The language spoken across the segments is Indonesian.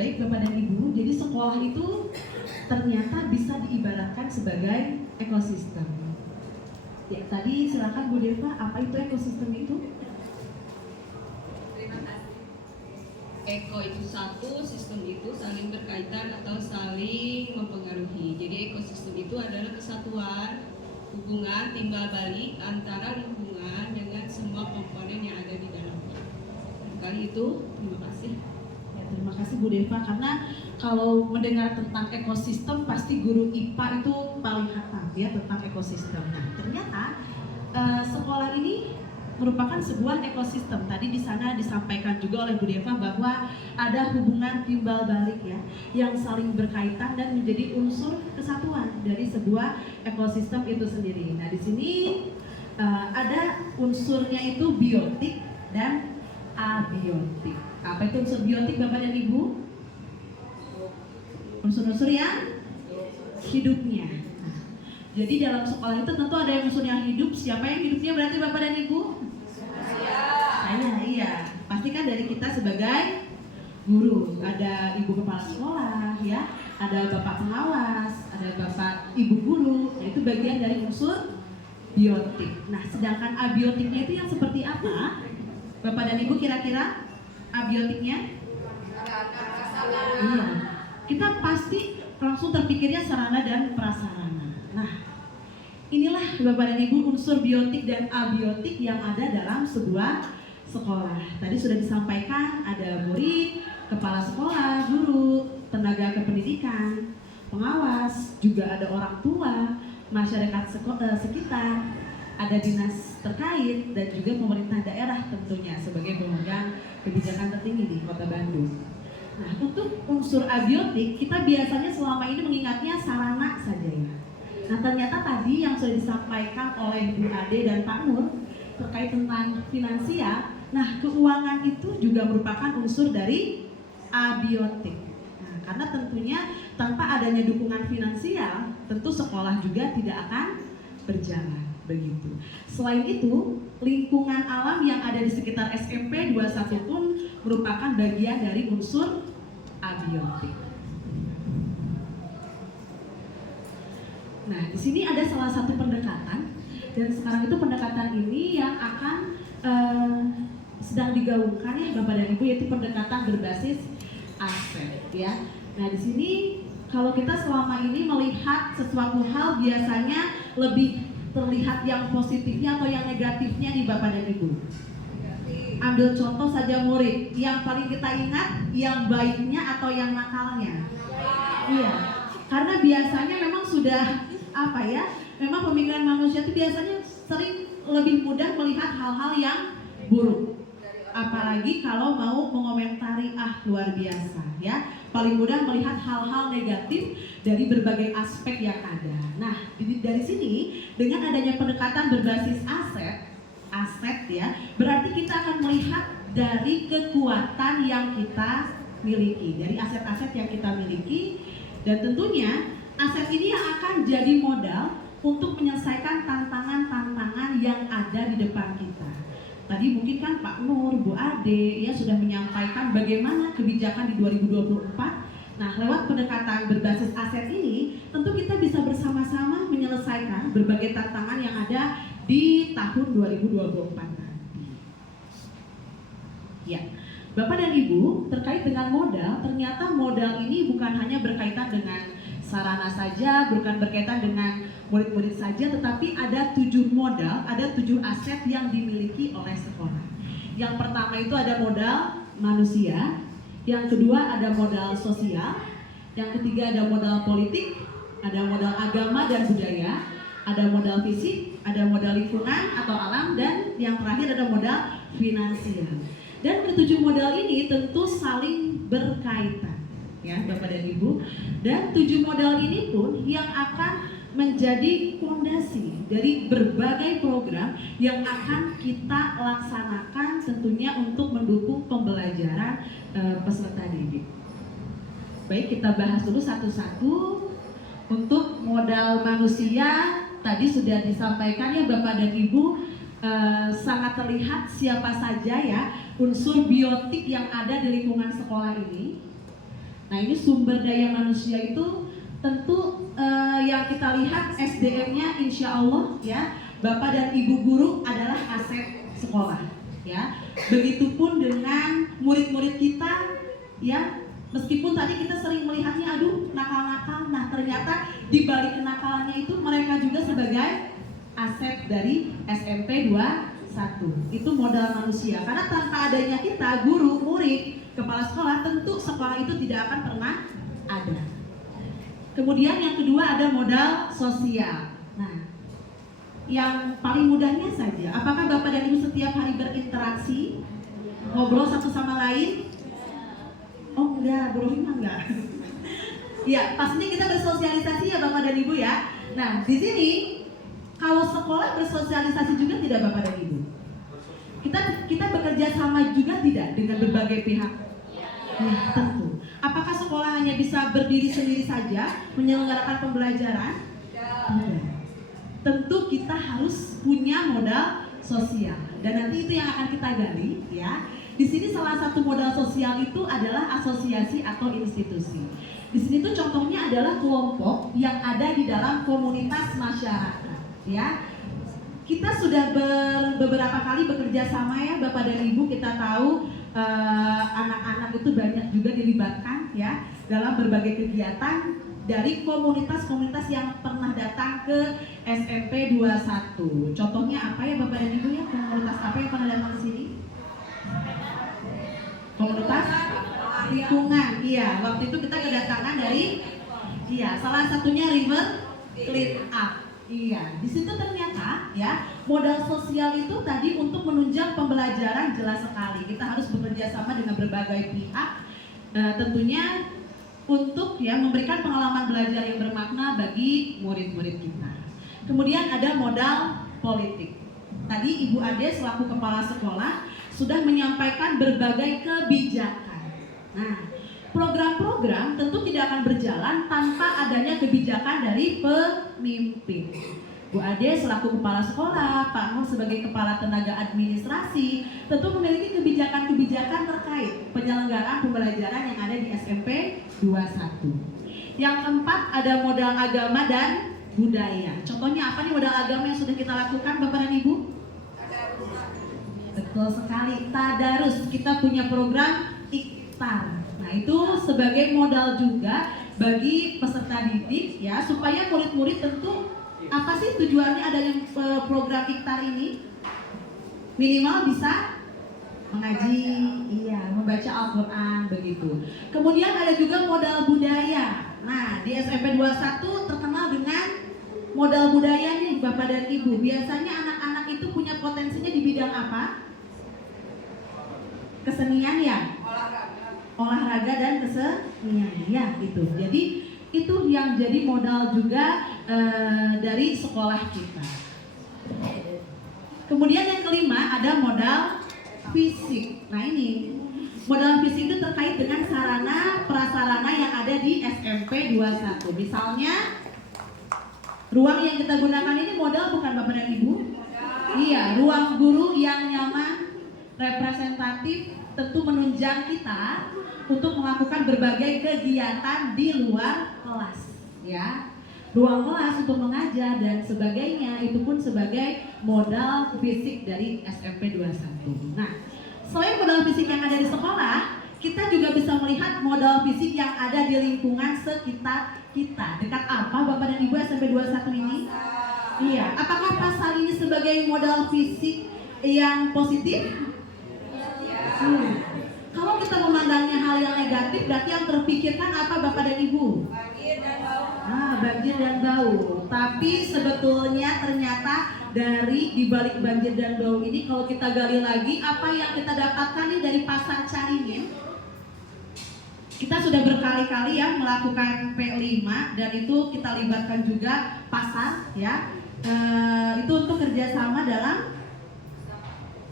Baik Bapak dan Ibu, jadi sekolah itu ternyata bisa diibaratkan sebagai ekosistem. Ya, tadi silakan Bu Deva, apa itu ekosistem itu? Terima kasih. Eko itu satu, sistem itu saling berkaitan atau saling mempengaruhi. Jadi ekosistem itu adalah kesatuan, hubungan timbal balik antara lingkungan dengan semua komponen yang ada di dalamnya. Kali itu, terima kasih. Ya, terima kasih Bu Deva, karena kalau mendengar tentang ekosistem pasti guru IPA itu paling hafal ya tentang ekosistem. Nah, ternyata sekolah ini merupakan sebuah ekosistem. Tadi di sana disampaikan juga oleh Bu Deva bahwa ada hubungan timbal balik ya yang saling berkaitan dan menjadi unsur kesatuan dari sebuah ekosistem itu sendiri. Nah, di sini ada unsurnya itu biotik dan abiotik. Apa itu unsur biotik Bapak dan Ibu? Unsur-unsur yang hidupnya. Nah, jadi dalam sekolah itu tentu ada yang unsur yang hidup. Siapa yang hidupnya berarti Bapak dan Ibu? Saya, iya. Pastikan dari kita sebagai guru. Ada ibu kepala sekolah, ya. Ada bapak pengawas, ada bapak ibu guru. Nah, itu bagian dari unsur biotik. Nah, sedangkan abiotiknya itu yang seperti apa? Bapak dan Ibu kira-kira abiotiknya? Iya. Kita pasti langsung terpikirnya sarana dan prasarana. Nah, inilah Bapak dan Ibu unsur biotik dan abiotik yang ada dalam sebuah sekolah. Tadi sudah disampaikan ada murid, kepala sekolah, guru, tenaga kependidikan, pengawas, juga ada orang tua, masyarakat sekitar, ada dinas terkait dan juga pemerintah daerah tentunya sebagai pemegang kebijakan tertinggi di Kota Bandung. Nah, untuk unsur abiotik kita biasanya selama ini mengingatnya sarana saja ya. Nah, ternyata tadi yang sudah disampaikan oleh Bu Ade dan Pak Nur terkait tentang finansial, nah keuangan itu juga merupakan unsur dari abiotik. Nah, karena tentunya tanpa adanya dukungan finansial, tentu sekolah juga tidak akan berjalan begitu. Selain itu, lingkungan alam yang ada di sekitar SMP 21 pun merupakan bagian dari unsur abiotik. Nah, di sini ada salah satu pendekatan dan sekarang itu pendekatan ini yang akan sedang digaungkan ya Bapak dan Ibu, yaitu pendekatan berbasis aset ya. Nah, di sini kalau kita selama ini melihat sesuatu hal biasanya lebih terlihat yang positifnya atau yang negatifnya nih Bapak dan Ibu. Ambil contoh saja murid, yang paling kita ingat yang baiknya atau yang nakalnya? Iya, karena biasanya memang sudah apa ya, memang pemikiran manusia itu biasanya sering lebih mudah melihat hal-hal yang buruk. Apalagi kalau mau mengomentari luar biasa ya, paling mudah melihat hal-hal negatif dari berbagai aspek yang ada. Nah, dari sini dengan adanya pendekatan berbasis aset ya, berarti kita akan melihat dari kekuatan yang kita miliki, dari aset-aset yang kita miliki, dan tentunya aset ini yang akan jadi modal untuk menyelesaikan tantangan-tantangan yang ada di depan kita. Tadi mungkin kan Pak Nur, Bu Ade ya sudah menyampaikan bagaimana kebijakan di 2024. Nah, lewat pendekatan berbasis aset ini, tentu kita bisa bersama-sama menyelesaikan berbagai tantangan yang ada di tahun 2024 nanti. Ya, Bapak dan Ibu, terkait dengan modal, ternyata modal ini bukan hanya berkaitan dengan sarana saja, bukan berkaitan dengan murid-murid saja, tetapi ada 7 modal, ada 7 aset yang dimiliki oleh sekolah. Yang pertama itu ada modal manusia, yang kedua ada modal sosial, yang ketiga ada modal politik, ada modal agama dan budaya, ada modal fisik, ada modal lingkungan atau alam, dan yang terakhir ada modal finansial. Dan ketujuh modal ini tentu saling berkaitan ya Bapak dan Ibu, dan 7 modal ini pun yang akan menjadi fondasi dari berbagai program yang akan kita laksanakan tentunya untuk mendukung pembelajaran peserta didik. Baik, kita bahas dulu satu-satu. Untuk modal manusia tadi sudah disampaikan ya Bapak dan Ibu, sangat terlihat siapa saja ya unsur biotik yang ada di lingkungan sekolah ini. Nah ini sumber daya manusia itu tentu yang kita lihat SDM-nya insya Allah ya, Bapak dan Ibu guru adalah aset sekolah ya. Begitupun dengan murid-murid kita ya, meskipun tadi kita sering melihatnya aduh nakal-nakal, nah ternyata di balik kenakalannya itu mereka juga sebagai aset dari SMP 21. Itu modal manusia, karena tanpa adanya kita, guru, murid, kepala sekolah, tentu sekolah itu tidak akan pernah ada. Kemudian yang kedua ada modal sosial. Nah, yang paling mudahnya saja, apakah Bapak dan Ibu setiap hari berinteraksi, ngobrol satu sama lain? Oh enggak, bro enggak. Ya, pastinya kita bersosialisasi ya Bapak dan Ibu ya. Nah, di sini kalau sekolah bersosialisasi juga tidak Bapak dan Ibu? Kita bekerja sama juga tidak dengan berbagai pihak? Ya, tentu. Apakah sekolah hanya bisa berdiri sendiri saja menyelenggarakan pembelajaran? Tidak. Tentu kita harus punya modal sosial, dan nanti itu yang akan kita gali ya. Di sini salah satu modal sosial itu adalah asosiasi atau institusi. Di sini tuh contohnya adalah kelompok yang ada di dalam komunitas masyarakat ya. Kita sudah beberapa kali bekerja sama ya Bapak dan Ibu, kita tahu anak-anak itu banyak juga dilibatkan ya dalam berbagai kegiatan dari komunitas-komunitas yang pernah datang ke SMP 21. Contohnya apa ya Bapak dan Ibu ya, komunitas apa yang pernah datang ke sini? Komunitas lingkungan, iya. Waktu itu kita kedatangan dari, iya, salah satunya River Clean Up. Iya, di situ ternyata ya modal sosial itu tadi untuk menunjang pembelajaran jelas sekali. Kita harus bekerja sama dengan berbagai pihak, tentunya untuk ya memberikan pengalaman belajar yang bermakna bagi murid-murid kita. Kemudian ada modal politik. Tadi Ibu Ade selaku kepala sekolah sudah menyampaikan berbagai kebijakan. Nah, program-program tentu tidak akan berjalan tanpa adanya kebijakan dari pemimpin. Bu Ade selaku kepala sekolah, Pak Nur sebagai kepala tenaga administrasi, tentu memiliki kebijakan-kebijakan terkait penyelenggaraan pembelajaran yang ada di SMP 21. Yang keempat ada modal agama dan budaya. Contohnya apa nih modal agama yang sudah kita lakukan Bapak dan Ibu? Betul sekali, tadarus. Kita punya program Ikhtar. Nah itu sebagai modal juga bagi peserta didik ya, supaya murid-murid tentu apa sih tujuannya adanya program Ikhtar ini? Minimal bisa mengaji, iya, membaca Al-Quran begitu. Kemudian ada juga modal budaya. Nah di SMP 21 terkenal dengan modal budaya nih Bapak dan Ibu. Biasanya anak-anak itu punya potensinya di bidang apa? Kesenian ya? Olahraga dan kesenian ya gitu. Jadi itu yang jadi modal juga dari sekolah kita. Kemudian yang kelima ada modal fisik. Nah ini modal fisik itu terkait dengan sarana prasarana yang ada di SMP 21. Misalnya ruang yang kita gunakan ini modal bukan Bapak dan Ibu? Iya, ruang guru yang nyaman, representatif, tentu menunjang kita untuk melakukan berbagai kegiatan di luar kelas ya. Ruang kelas untuk mengajar dan sebagainya itu pun sebagai modal fisik dari SMP 21. Nah, selain modal fisik yang ada di sekolah, kita juga bisa melihat modal fisik yang ada di lingkungan sekitar kita. Dekat apa Bapak dan Ibu SMP 21 ini? Iya, apakah pasal ini sebagai modal fisik yang positif? Kalau kita memandangnya hal yang negatif, berarti yang terpikirkan apa Bapak dan Ibu? Banjir dan bau. Tapi sebetulnya ternyata dari dibalik banjir dan bau ini, kalau kita gali lagi, apa yang kita dapatkan nih dari pasar Caringin? Kita sudah berkali-kali ya melakukan P5 dan itu kita libatkan juga pasar ya. Itu untuk kerjasama dalam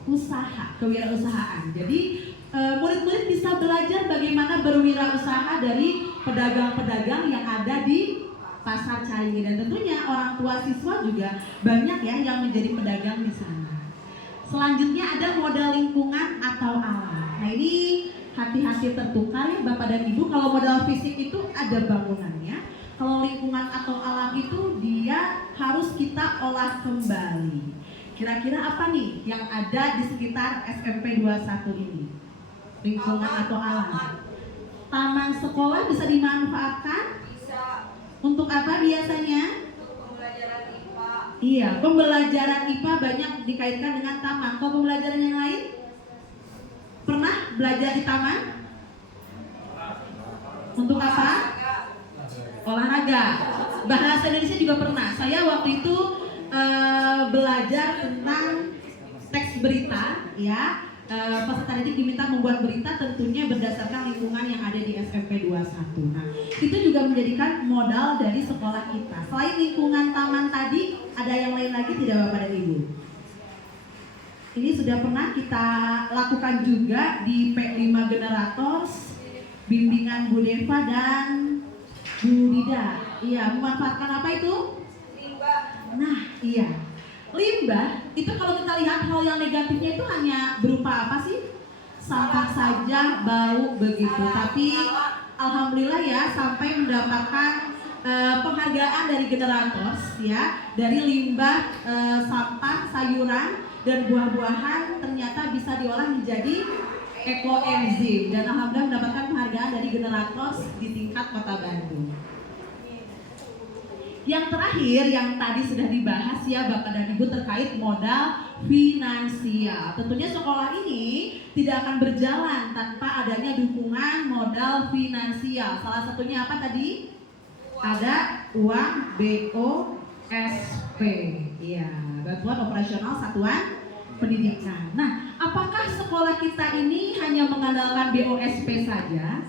usaha, kewirausahaan. Jadi murid-murid bisa belajar bagaimana berwirausaha dari pedagang-pedagang yang ada di pasar Caringin, dan tentunya orang tua siswa juga banyak ya yang menjadi pedagang di sana. Selanjutnya ada modal lingkungan atau alam. Nah ini hati-hati tertukar ya Bapak dan Ibu. Kalau modal fisik itu ada bangunannya, kalau lingkungan atau alam itu dia harus kita olah kembali. Kira-kira apa nih yang ada di sekitar SMP 21 ini? Lingkungan atau alam? Taman sekolah bisa dimanfaatkan? Bisa. Untuk apa biasanya? Untuk pembelajaran IPA. Iya, pembelajaran IPA banyak dikaitkan dengan taman. Kalau pembelajaran yang lain? Pernah belajar di taman? Untuk apa? Olahraga. Bahasa Indonesia juga pernah. Saya waktu itu belajar tentang teks berita, ya. Peserta didik diminta membuat berita tentunya berdasarkan lingkungan yang ada di SMP 21. Nah, itu juga menjadikan modal dari sekolah kita. Selain lingkungan taman tadi, ada yang lain lagi tidak Bapak dan Ibu? Ini sudah pernah kita lakukan juga di P5 Generators, bimbingan Bu Deva dan Bu Dida. Iya, memanfaatkan apa itu? Limbah. Nah, iya. Limbah itu kalau kita lihat hal yang negatifnya itu hanya berupa apa sih? Sampah saja, bau begitu. Tapi alhamdulillah ya sampai mendapatkan penghargaan dari Generators ya, dari limbah sampah, sayuran dan buah-buahan ternyata bisa diolah menjadi ekoenzim dan alhamdulillah mendapatkan penghargaan dari Generators di tingkat Kota Bandung. Yang terakhir yang tadi sudah dibahas ya Bapak dan Ibu terkait modal finansial. Tentunya sekolah ini tidak akan berjalan tanpa adanya dukungan modal finansial. Salah satunya apa tadi? Ada uang BOSP. Iya, bantuan operasional satuan pendidikan. Nah, apakah sekolah kita ini hanya mengandalkan BOSP saja?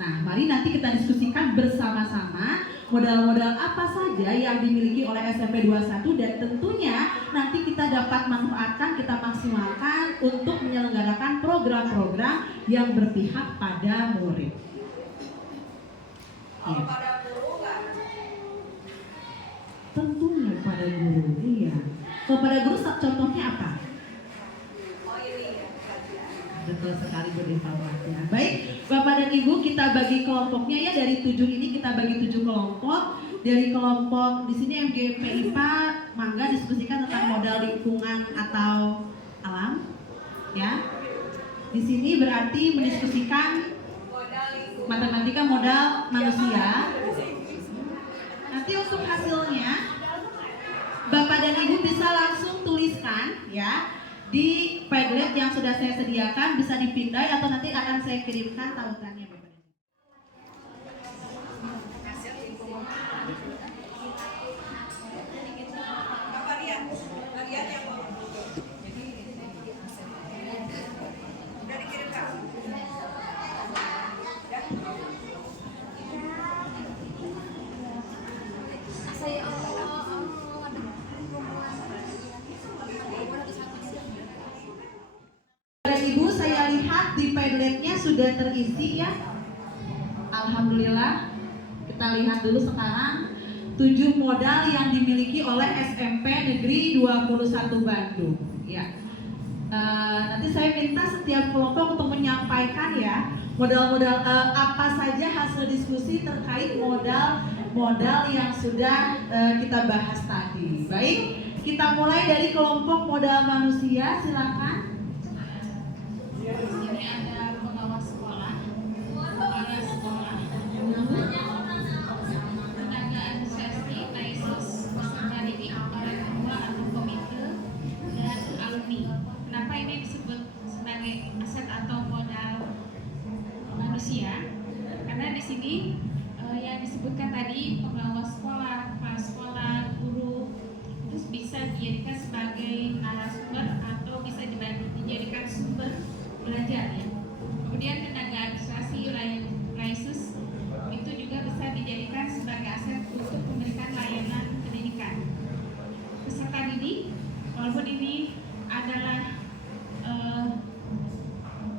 Nah, mari nanti kita diskusikan bersama-sama modal-modal apa saja yang dimiliki oleh SMP 21 dan tentunya nanti kita dapat manfaatkan, kita maksimalkan untuk menyelenggarakan program-program yang berpihak pada murid. Kalau Ya. pada guru nggak? Tentunya pada guru, iya. Kalau pada guru contohnya apa? Oh ini ya. Betul sekali Bu Devawati. Baik, Bapak dan Ibu kita bagi kelompoknya ya, dari 7 ini kita bagi 7 kelompok. Dari kelompok di sini MGP IPA, mangga diskusikan tentang modal lingkungan atau alam, ya. Di sini berarti mendiskusikan Modal lingkungan. matematika modal manusia. Nanti untuk hasilnya Bapak dan Ibu bisa langsung tuliskan ya di Padlet yang sudah saya sediakan, bisa dipindai atau nanti akan saya kirimkan tautannya Bapak dan Ibu. Apa lihat? Lihat ya Pak. Udah dikirim Kak? Bapak Ibu, saya lihat di Padletnya sudah terisi ya. Alhamdulillah. Kita lihat dulu sekarang 7 modal yang dimiliki oleh SMP Negeri 21 Bandung. Ya. Nanti saya minta setiap kelompok untuk menyampaikan ya modal-modal apa saja hasil diskusi terkait modal yang sudah kita bahas tadi. Baik, kita mulai dari kelompok modal manusia, silakan. Ini ada pengawas sekolah, kepala sekolah, tenaga administrasi, kaisos, peserta didik, orang tua atau komite, dan alumni. Kenapa ini disebut sebagai aset atau modal manusia? Karena di sini yang disebutkan tadi pengawas sekolah, kepala sekolah, guru itu bisa dijadikan sebagai narasumber atau bisa dijadikan sumber belajar ya. Kemudian tenaga administrasi Laisus itu juga bisa dijadikan sebagai aset untuk memberikan layanan pendidikan. Peserta didik, walaupun ini adalah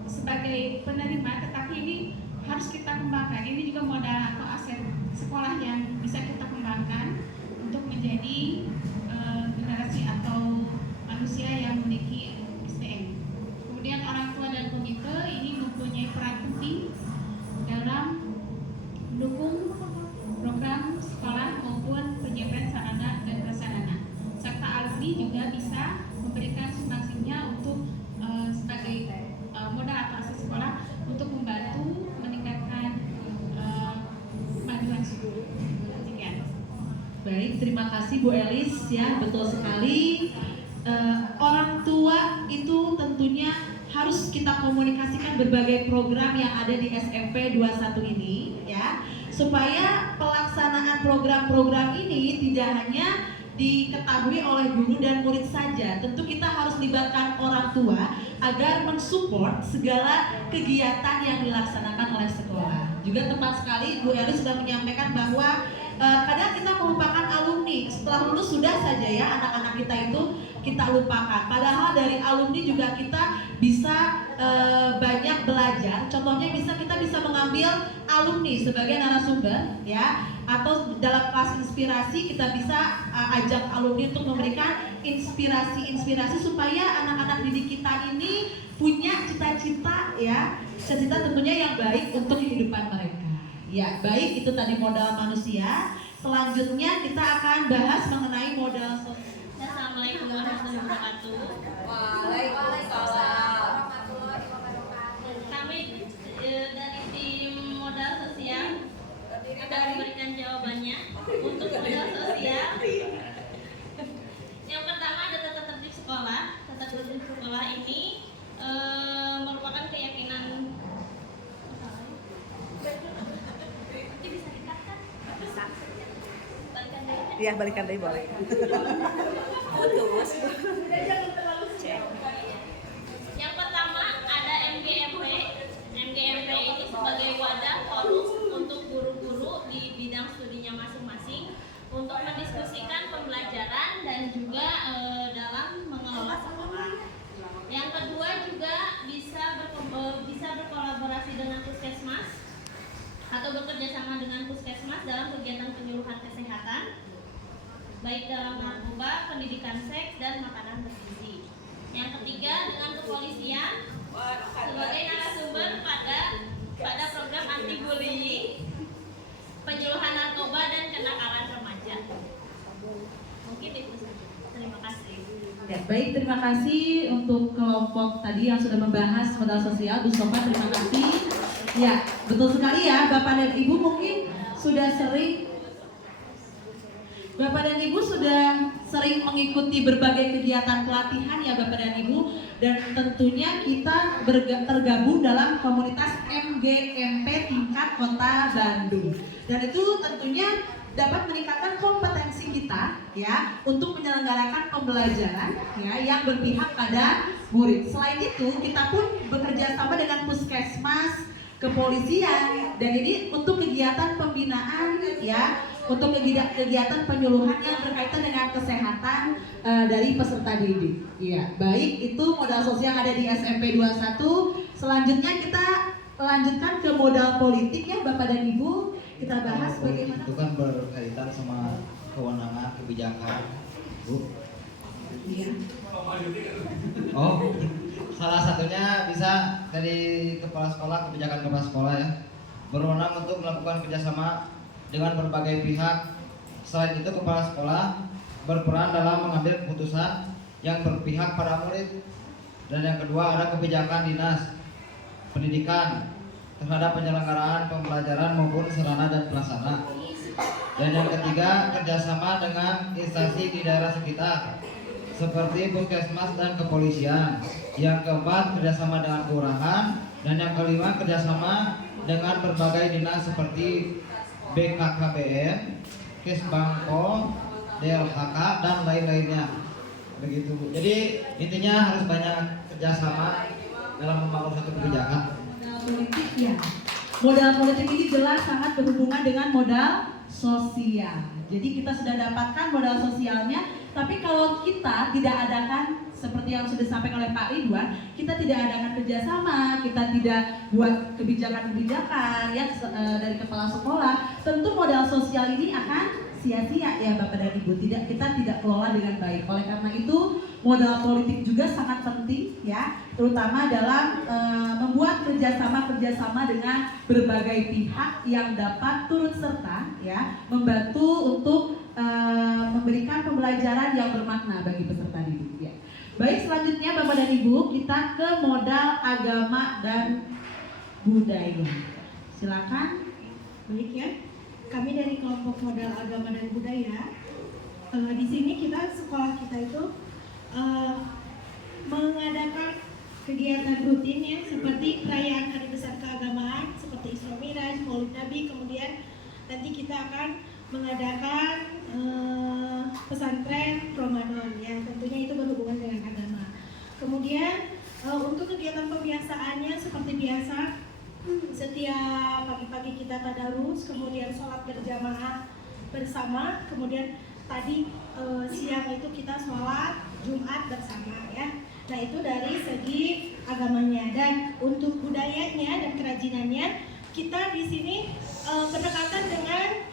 sebagai penerima, tetapi ini harus kita kembangkan. Ini juga modal atau aset sekolah yang bisa kita kembangkan untuk menjadi generasi atau manusia yang memiliki SDM. Kemudian orang tua dan komite ini mempunyai peran Baik, terima kasih Bu Elis ya, betul sekali. Orang tua itu tentunya harus kita komunikasikan berbagai program yang ada di SMP 21 ini ya, supaya pelaksanaan program-program ini tidak hanya diketahui oleh guru dan murid saja. Tentu kita harus libatkan orang tua agar mensupport segala kegiatan yang dilaksanakan oleh sekolah. Juga tepat sekali Bu Elis sudah menyampaikan bahwa kadang kita melupakan alumni. Setelah lulus sudah saja ya anak-anak kita itu kita lupakan. Padahal dari alumni juga kita bisa banyak belajar. Contohnya kita bisa mengambil alumni sebagai narasumber ya, atau dalam kelas inspirasi kita bisa ajak alumni untuk memberikan inspirasi supaya anak-anak didik kita ini punya cita-cita ya, cita-cita tentunya yang baik untuk kehidupan mereka. Ya, baik, itu tadi modal manusia. Selanjutnya kita akan bahas mengenai modal sosial. Assalamualaikum warahmatullahi wabarakatuh. Waalaikumsalam. Kami dari tim modal sosial akan memberikan jawabannya untuk modal sosial. Yang pertama ada tata tertib sekolah. Tata tertib sekolah ini merupakan keyakinan. Nanti bisa dikatakan? Bisa. Balikan dari. Iya, balikan dari boleh. Putus. Yang pertama ada MGMP. MGMP ini sebagai wadah forum untuk guru-guru di bidang studinya masing-masing untuk mendiskusikan pembelajaran dan juga dalam mengelola sekolah. Yang kedua juga bisa berkolaborasi dengan puskesmas atau bekerja sama dengan puskesmas dalam kegiatan penyuluhan kesehatan, baik dalam narkoba, pendidikan seks, dan makanan bergizi. Yang ketiga dengan kepolisian sebagai narasumber pada program anti bullying, penyuluhan narkoba, dan kenakalan remaja. Mungkin itu saja. Terima kasih. Ya, baik, terima kasih untuk kelompok tadi yang sudah membahas modal sosial. Bu Sofa, terima kasih. Ya, betul sekali ya, Bapak dan Ibu mungkin sudah sering mengikuti berbagai kegiatan pelatihan ya Bapak dan Ibu, dan tentunya kita tergabung dalam komunitas MGMP tingkat Kota Bandung. Dan itu tentunya dapat meningkatkan kompetensi kita ya untuk menyelenggarakan pembelajaran ya yang berpihak pada murid. Selain itu, kita pun bekerja sama dengan puskesmas, kepolisian, dan ini untuk kegiatan pembinaan ya, untuk kegiatan penyuluhan yang berkaitan dengan kesehatan dari peserta didik. Iya, baik, itu modal sosial yang ada di SMP 21. Selanjutnya kita lanjutkan ke modal politik ya Bapak dan Ibu. Kita bahas bagaimana itu kan berkaitan sama kewenangan kebijakan, Bu. Iya. Oh, salah satunya bisa dari kepala sekolah, kebijakan kepala sekolah ya, berwenang untuk melakukan kerjasama dengan berbagai pihak. Selain itu, kepala sekolah berperan dalam mengambil keputusan yang berpihak pada murid. Dan yang kedua ada kebijakan dinas pendidikan terhadap penyelenggaraan pembelajaran maupun sarana dan prasarana. Dan yang ketiga, kerjasama dengan instansi di daerah sekitar seperti puskesmas dan kepolisian. Yang keempat, kerjasama dengan kelurahan. Dan yang kelima, kerjasama dengan berbagai dinas seperti BKKBN, Kesbangko, DLHK, dan lain-lainnya. Begitu. Jadi intinya harus banyak kerjasama dalam membangun satu kebijakan. Politik ya. Modal politik ini jelas sangat berhubungan dengan modal sosial. Jadi kita sudah dapatkan modal sosialnya, tapi kalau kita tidak adakan seperti yang sudah disampaikan oleh Pak Ridwan, kita tidak adakan kerjasama, kita tidak buat kebijakan-kebijakan ya dari kepala sekolah, tentu modal sosial ini akan sia-sia ya Bapak dan Ibu. Kita tidak kelola dengan baik. Oleh karena itu modal politik juga sangat penting ya, terutama dalam membuat kerjasama dengan berbagai pihak yang dapat turut serta ya membantu untuk memberikan pembelajaran yang bermakna bagi peserta didik ya. Baik, selanjutnya Bapak dan Ibu, kita ke modal agama dan budaya. Silakan. Baik ya, kami dari kelompok modal agama dan budaya Di sini sekolah kita itu mengadakan kegiatan rutin ya, seperti perayaan hari besar keagamaan seperti Isra Miraj, Maulid Nabi, kemudian nanti kita akan mengadakan pesantren Ramadan ya, tentunya itu berhubungan dengan agama. Kemudian untuk kegiatan pembiasaannya seperti biasa, setiap pagi-pagi kita tadarus, kemudian sholat berjamaah bersama, kemudian tadi siang itu kita sholat Jumat bersama ya. Nah itu dari segi agamanya, dan untuk budayanya dan kerajinannya kita di sini berdekatan dengan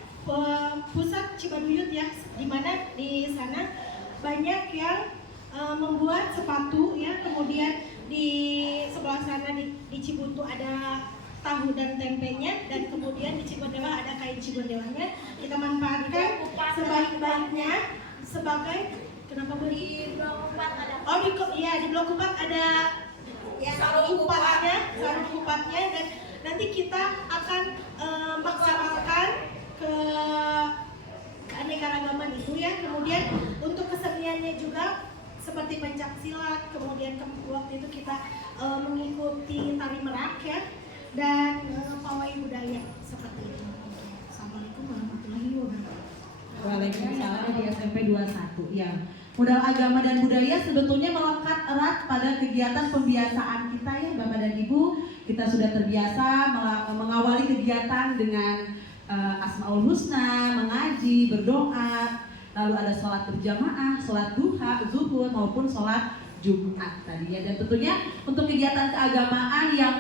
pusat Cibaduyut ya, di mana di sana banyak yang membuat sepatu ya, kemudian di sebelah sana di Cibuntu ada tahu dan tempenya, dan kemudian di Cigondewa ada kain Cigondewanya. Kita manfaatkan sebaik-baiknya sebagai kenapa di blok 4 ada di blok 4 ada ya, sarung kupatnya, dan nanti kita akan maksimalkan keanekaragaman itu ya. Kemudian untuk keseniannya juga seperti pencak silat, kemudian waktu itu kita mengikuti tari merak ya, dan pawai budaya seperti itu. Assalamualaikum warahmatullahi wabarakatuh. Waalaikumsalam di SMP 21 ya. Modal agama dan budaya sebetulnya melekat erat pada kegiatan pembiasaan kita ya Bapak dan Ibu. Kita sudah terbiasa mengawali kegiatan dengan Asmaul Husna, mengaji, berdoa, lalu ada sholat berjamaah, sholat duha, zuhur maupun sholat Jumat tadi ya. Dan tentunya untuk kegiatan keagamaan yang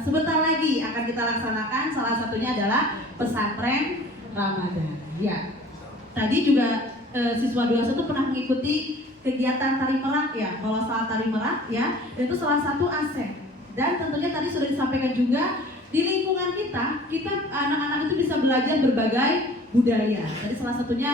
sebentar lagi akan kita laksanakan, salah satunya adalah pesantren Ramadan ya. Tadi juga siswa 21 pernah mengikuti kegiatan tari merak ya, kalau saat tari merak ya, itu salah satu aset. Dan tentunya tadi sudah disampaikan juga di lingkungan kita anak-anak itu bisa belajar berbagai budaya. Tadi salah satunya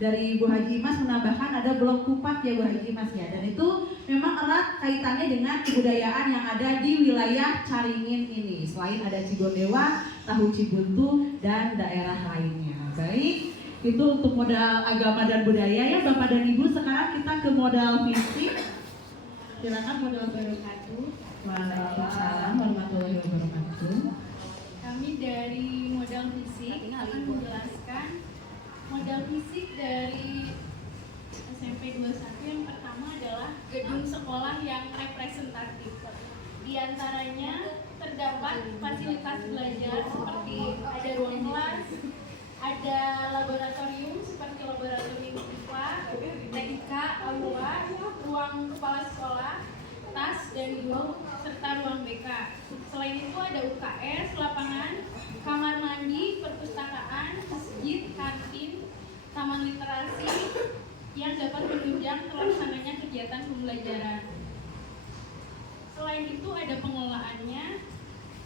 dari Bu Haji Imas menambahkan ada blok kupat ya Bu Haji Imas ya, dan itu memang erat kaitannya dengan kebudayaan yang ada di wilayah Caringin ini. Selain ada Cigondewa, Tahu Cibuntu dan daerah lainnya. Baik. Itu untuk modal agama dan budaya ya Bapak dan Ibu. Sekarang kita ke modal fisik. Silakan modal wabarakatuh. Waalaikumsalam warahmatullahi wabarakatuh. Kami dari modal fisik akan menjelaskan modal fisik dari SMP 21. Yang pertama adalah gedung sekolah yang representatif. Di antaranya terdapat fasilitas belajar seperti ada ruang kelas, ada laboratorium seperti laboratorium IPA, TK, aula, ruang kepala sekolah, tas dan guru, serta ruang BK. Selain itu ada UKS, lapangan, kamar mandi, perpustakaan, masjid, kantin, taman literasi yang dapat menunjang terlaksananya kegiatan pembelajaran. Selain itu ada pengelolaannya,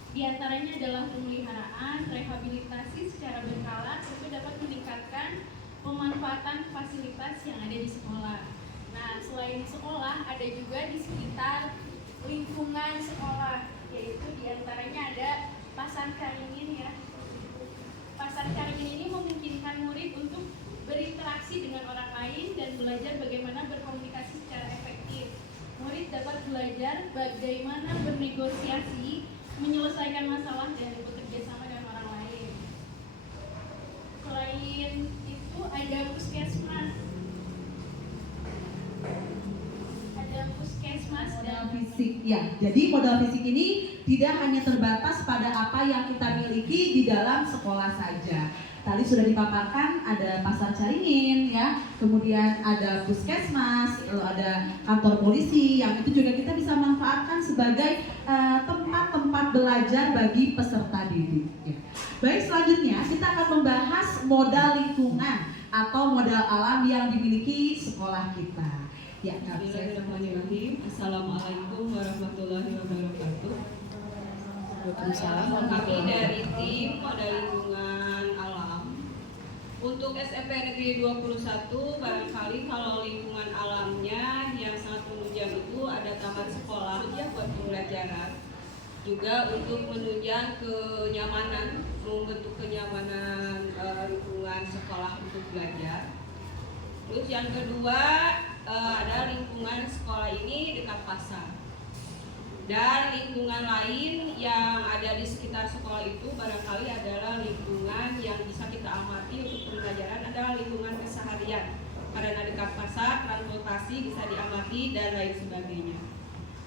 di antaranya adalah pemeliharaan, rehabilitasi secara berkala, tentu dapat meningkatkan pemanfaatan fasilitas yang ada di sekolah. Nah, selain sekolah, ada juga di sekitar lingkungan sekolah, yaitu di antaranya ada Pasar Caringin ya. Pasar Caringin ini memungkinkan murid untuk berinteraksi dengan orang lain dan belajar bagaimana berkomunikasi secara efektif. Murid dapat belajar bagaimana bernegosiasi, menyelesaikan masalah dan bekerja sama dengan orang lain. Selain itu ada puskesmas. Modal fisik ya. Jadi modal fisik ini tidak hanya terbatas pada apa yang kita miliki di dalam sekolah saja. Tadi sudah dipaparkan ada Pasar Caringin ya, kemudian ada puskesmas, lalu ada kantor polisi yang itu juga kita bisa manfaatkan sebagai tempat-tempat belajar bagi peserta didik. Ya. Baik, selanjutnya kita akan membahas modal lingkungan atau modal alam yang dimiliki sekolah kita. Ya, Bismillahirrahmanirrahim. Assalamualaikum warahmatullahi wabarakatuh. Kami dari tim modal lingkungan alam. Untuk SMP Negeri 21, barangkali kalau lingkungan alamnya yang sangat menunjang itu ada taman sekolah ya buat pembelajaran. Juga untuk menunjang kenyamanan, membentuk kenyamanan lingkungan sekolah untuk belajar. Terus yang kedua ada lingkungan sekolah ini dekat pasar. Dan lingkungan lain yang ada di sekitar sekolah itu barangkali adalah lingkungan yang bisa kita amati untuk pembelajaran adalah lingkungan keseharian. Karena dekat pasar, transportasi bisa diamati dan lain sebagainya.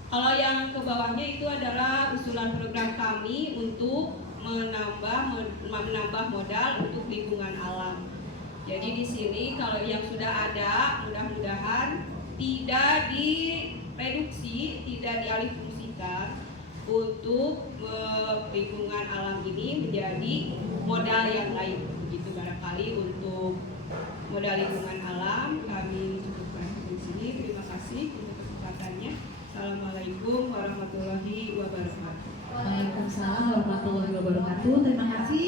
Kalau yang ke bawahnya itu adalah usulan program kami untuk menambah modal untuk lingkungan alam. Jadi di sini kalau yang sudah ada mudah-mudahan tidak direduksi, tidak dialihfungsikan untuk lingkungan alam ini menjadi modal yang lain. Begitu barangkali untuk modal lingkungan alam kami cukupkan di sini. Terima kasih untuk kesempatannya. Assalamualaikum warahmatullahi wabarakatuh. Waalaikumsalam warahmatullahi wabarakatuh. Terima kasih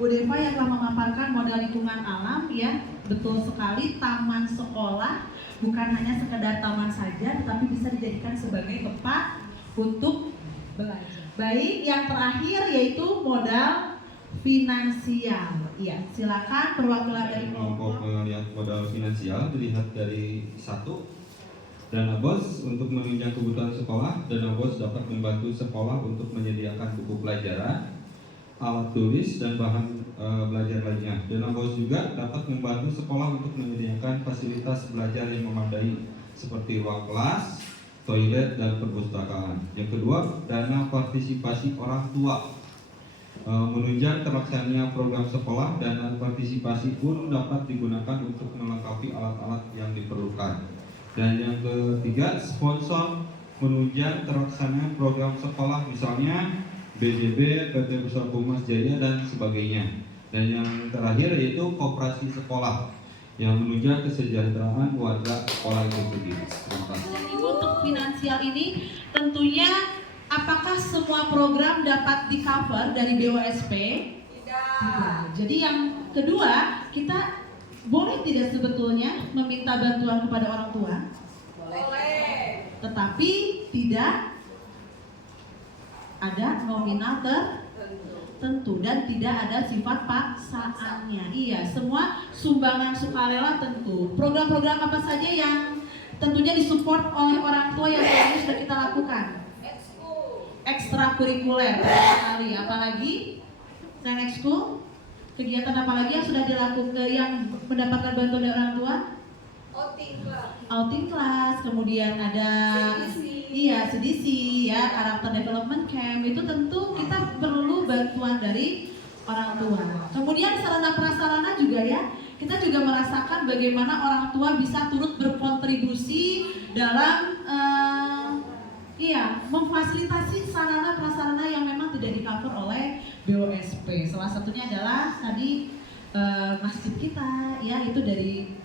Bu Deva yang telah memaparkan modal lingkungan alam ya. Betul sekali, taman sekolah bukan hanya sekedar taman saja, tetapi bisa dijadikan sebagai tempat untuk belajar. Baik, yang terakhir yaitu modal finansial. Iya, silakan perwakilan dari kelompok melihat modal finansial dilihat dari satu, dana BOS untuk menunjang kebutuhan sekolah. Dana BOS dapat membantu sekolah untuk menyediakan buku pelajaran, alat tulis, dan bahan belajar lainnya. Dana BOS juga dapat membantu sekolah untuk menyediakan fasilitas belajar yang memadai seperti ruang kelas, toilet, dan perpustakaan. Yang kedua, dana partisipasi orang tua. Menunjang terlaksananya program sekolah, dana partisipasi pun dapat digunakan untuk melengkapi alat-alat yang diperlukan. Dan yang ketiga, sponsor menunjang terlaksananya program sekolah, misalnya BJB, PT Besar Humas Jaya, dan sebagainya. Dan yang terakhir yaitu koperasi sekolah yang menunjang kesejahteraan warga sekolah itu sendiri. Terima kasih. Ibu, untuk finansial ini tentunya apakah semua program dapat di-cover dari BOSP? Tidak. Jadi yang kedua, kita boleh tidak sebetulnya meminta bantuan kepada orang tua? Boleh. Tetapi tidak ada nominal tertentu dan tidak ada sifat paksaannya. Iya, semua sumbangan sukarela tentu. Program-program apa saja yang tentunya disupport oleh orang tua yang tadi sudah kita lakukan? Ekstrakurikuler sekali, apalagi selain ekskul, kegiatan apa lagi yang sudah dilakukan yang mendapatkan bantuan dari orang tua? Outing class, kemudian ada CDC ya, karakter development camp, itu tentu kita perlu bantuan dari orang tua. Kemudian sarana prasarana juga ya, kita juga merasakan bagaimana orang tua bisa turut berkontribusi dalam memfasilitasi sarana prasarana yang memang tidak di-cover oleh BOSP. Salah satunya adalah tadi masjid kita ya, itu dari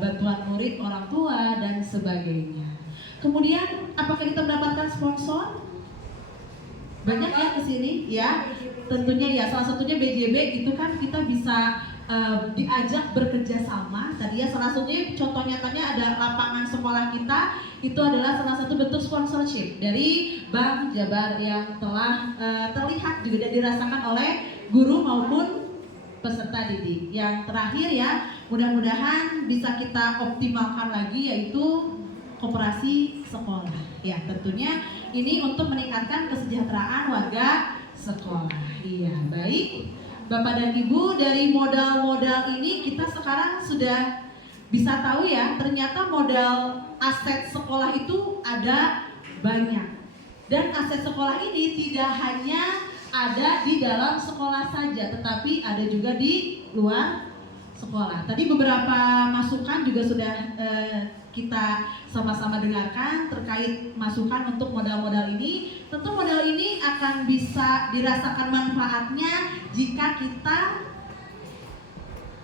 bantuan murid, orang tua, dan sebagainya. Kemudian apakah kita mendapatkan sponsor? Banyak ya ke sini ya. Tentunya ya, salah satunya BJB itu kan kita bisa diajak bekerja sama. Tadi ya salah satunya contoh nyatanya ada lapangan sekolah kita, itu adalah salah satu bentuk sponsorship dari Bank Jabar yang telah terlihat juga dan dirasakan oleh guru maupun peserta didik. Yang terakhir ya, mudah-mudahan bisa kita optimalkan lagi yaitu koperasi sekolah. Ya, tentunya ini untuk meningkatkan kesejahteraan warga sekolah. Iya, baik. Bapak dan Ibu, dari modal-modal ini kita sekarang sudah bisa tahu ya, ternyata modal aset sekolah itu ada banyak. Dan aset sekolah ini tidak hanya ada di dalam sekolah saja, tetapi ada juga di luar sekolah. Tadi beberapa masukan juga sudah kita sama-sama dengarkan terkait masukan untuk modal-modal ini. Tentu modal ini akan bisa dirasakan manfaatnya jika kita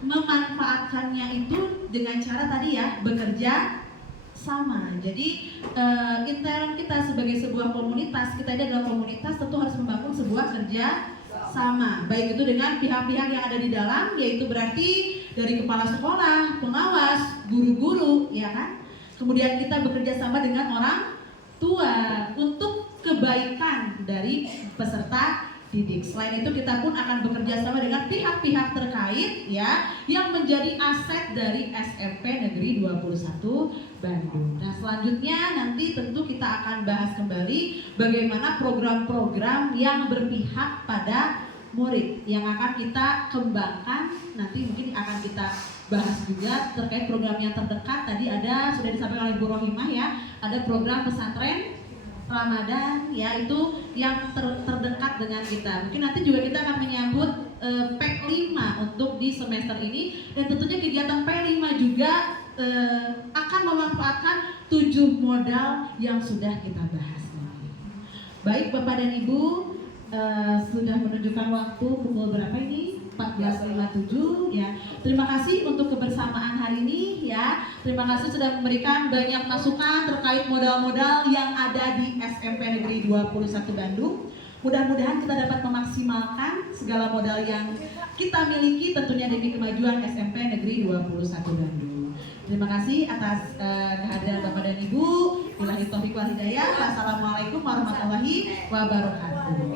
memanfaatkannya itu dengan cara tadi ya, bekerja sama. Jadi intern kita sebagai sebuah komunitas, kita ini adalah komunitas, tentu harus membangun sebuah kerja sama, baik itu dengan pihak-pihak yang ada di dalam, yaitu berarti dari kepala sekolah, pengawas, guru-guru, ya kan? Kemudian kita bekerja sama dengan orang tua untuk kebaikan dari peserta didik. Selain itu kita pun akan bekerja sama dengan pihak-pihak terkait ya yang menjadi aset dari SMP Negeri 21 Bandung. Nah, selanjutnya nanti tentu kita akan bahas kembali bagaimana program-program yang berpihak pada murid yang akan kita kembangkan. Nanti mungkin akan kita bahas juga terkait program yang terdekat. Tadi ada sudah disampaikan oleh Bu Rohimah ya, ada program pesantren Ramadan ya, itu yang terdekat dengan kita. Mungkin nanti juga kita akan menyambut PEK 5 untuk di semester ini, dan tentunya kegiatan PEK 5 juga akan memanfaatkan 7 modal yang sudah kita bahas. Baik Bapak dan Ibu, sudah menunjukkan waktu pukul berapa ini? 14.57 ya. Terima kasih untuk kebersamaan hari ini ya. Terima kasih sudah memberikan banyak masukan terkait modal-modal yang ada di SMP Negeri 21 Bandung. Mudah-mudahan kita dapat memaksimalkan segala modal yang kita miliki tentunya demi kemajuan SMP Negeri 21 Bandung. Terima kasih atas kehadiran Bapak dan Ibu. Billahi taufiq wal hidayah. Wassalamualaikum warahmatullahi wabarakatuh.